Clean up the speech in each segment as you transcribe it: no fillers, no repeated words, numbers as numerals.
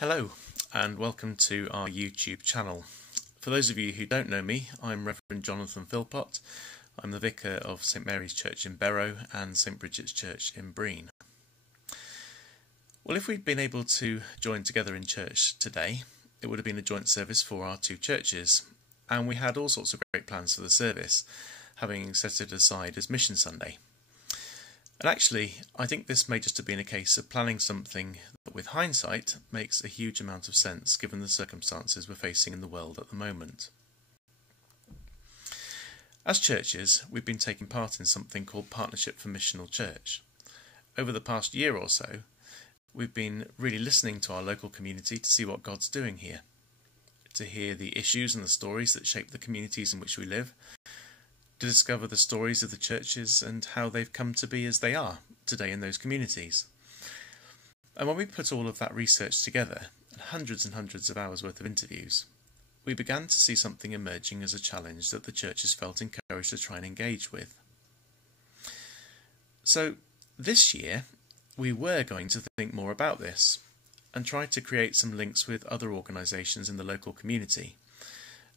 Hello and welcome to our YouTube channel. For those of you who don't know me, I'm Rev Jonathan Philpott. I'm the vicar of St Mary's Church in Barrow and St Bridget's Church in Breen. Well, if we'd been able to join together in church today, it would have been a joint service for our two churches, and we had all sorts of great plans for the service, having set it aside as Mission Sunday. And actually, I think this may just have been a case of planning something that, with hindsight, makes a huge amount of sense given the circumstances we're facing in the world at the moment. As churches, we've been taking part in something called Partnership for Missional Church. Over the past year or so, we've been really listening to our local community to see what God's doing here, to hear the issues and the stories that shape the communities in which we live, to discover the stories of the churches and how they've come to be as they are today in those communities. And when we put all of that research together, and hundreds of hours worth of interviews, we began to see something emerging as a challenge that the churches felt encouraged to try and engage with. So this year, we were going to think more about this and try to create some links with other organisations in the local community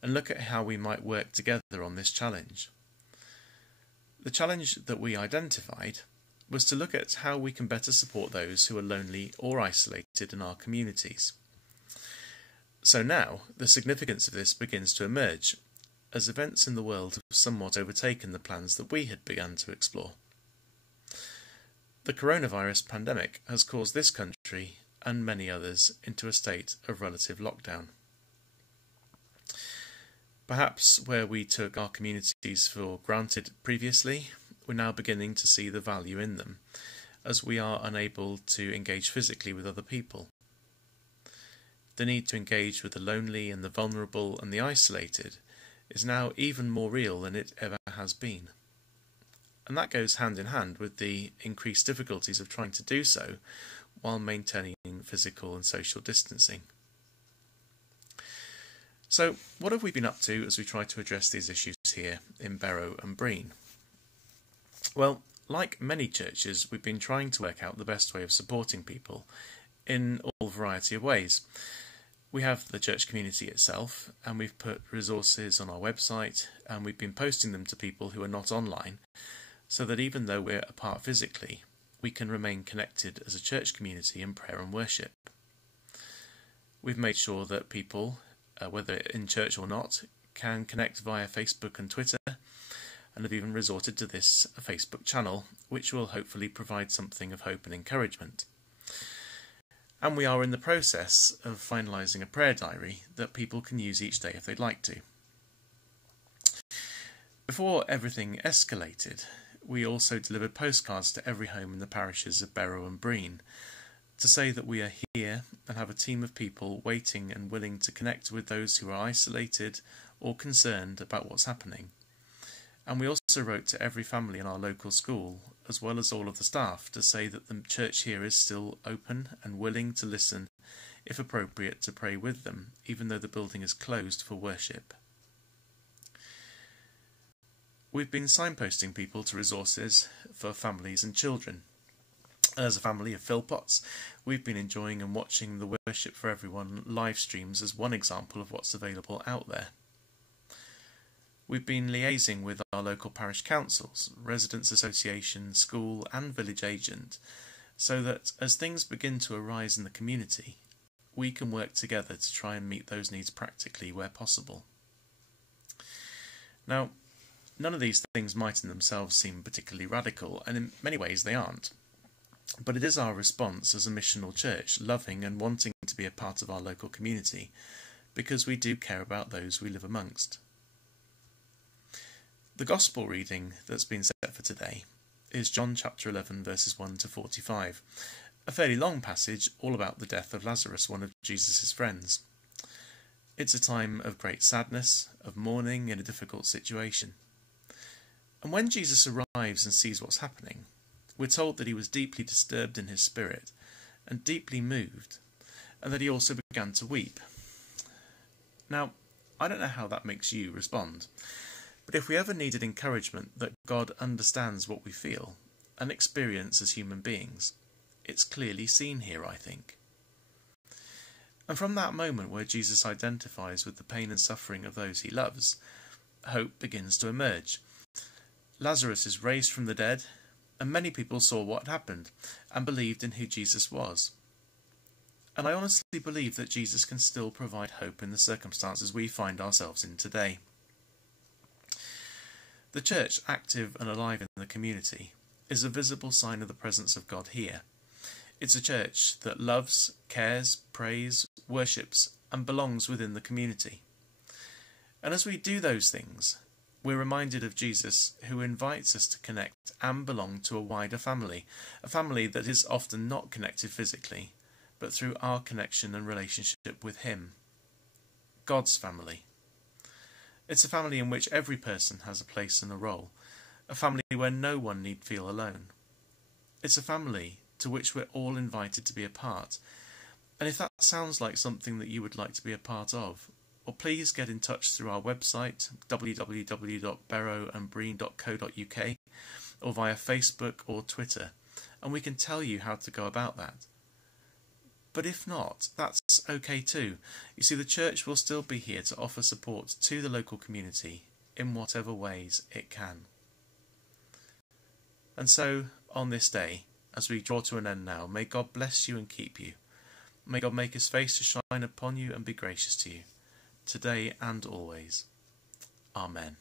and look at how we might work together on this challenge. The challenge that we identified was to look at how we can better support those who are lonely or isolated in our communities. So now, the significance of this begins to emerge, as events in the world have somewhat overtaken the plans that we had begun to explore. The coronavirus pandemic has caused this country, and many others, into a state of relative lockdown. Perhaps where we took our communities for granted previously, we're now beginning to see the value in them, as we are unable to engage physically with other people. The need to engage with the lonely and the vulnerable and the isolated is now even more real than it ever has been. And that goes hand in hand with the increased difficulties of trying to do so while maintaining physical and social distancing. So, what have we been up to as we try to address these issues here in Barrow and Breen? Well, like many churches, we've been trying to work out the best way of supporting people in all variety of ways. We have the church community itself, and we've put resources on our website, and we've been posting them to people who are not online, so that even though we're apart physically, we can remain connected as a church community in prayer and worship. We've made sure that people, whether in church or not, can connect via Facebook and Twitter, and have even resorted to this Facebook channel, which will hopefully provide something of hope and encouragement. And we are in the process of finalising a prayer diary that people can use each day if they'd like to. Before everything escalated, we also delivered postcards to every home in the parishes of Barrow and Breen, to say that we are here and have a team of people waiting and willing to connect with those who are isolated or concerned about what's happening. And we also wrote to every family in our local school, as well as all of the staff, to say that the church here is still open and willing to listen, if appropriate, to pray with them, even though the building is closed for worship. We've been signposting people to resources for families and children. As a family of Philpotts, we've been enjoying and watching the Worship for Everyone live streams as one example of what's available out there. We've been liaising with our local parish councils, residents' association, school and village agent, so that as things begin to arise in the community, we can work together to try and meet those needs practically where possible. Now, none of these things might in themselves seem particularly radical, and in many ways they aren't. But it is our response as a missional church, loving and wanting to be a part of our local community, because we do care about those we live amongst. The Gospel reading that's been set for today is John chapter 11 verses 1 to 45, a fairly long passage all about the death of Lazarus, one of Jesus' friends. It's a time of great sadness, of mourning in a difficult situation. And when Jesus arrives and sees what's happening, we're told that he was deeply disturbed in his spirit and deeply moved, and that he also began to weep. Now, I don't know how that makes you respond, but if we ever needed encouragement that God understands what we feel and experience as human beings, it's clearly seen here, I think. And from that moment where Jesus identifies with the pain and suffering of those he loves, hope begins to emerge. Lazarus is raised from the dead, and many people saw what had happened and believed in who Jesus was. And I honestly believe that Jesus can still provide hope in the circumstances we find ourselves in today. The church, active and alive in the community, is a visible sign of the presence of God here. It's a church that loves, cares, prays, worships, and belongs within the community. And as we do those things, we're reminded of Jesus, who invites us to connect and belong to a wider family, a family that is often not connected physically, but through our connection and relationship with him. God's family. It's a family in which every person has a place and a role, a family where no one need feel alone. It's a family to which we're all invited to be a part. And if that sounds like something that you would like to be a part of, well, please get in touch through our website, www.barrowandbreen.co.uk, or via Facebook or Twitter, and we can tell you how to go about that. But if not, that's okay too. You see, the church will still be here to offer support to the local community in whatever ways it can. And so, on this day, as we draw to an end now, may God bless you and keep you. May God make his face to shine upon you and be gracious to you, today and always. Amen.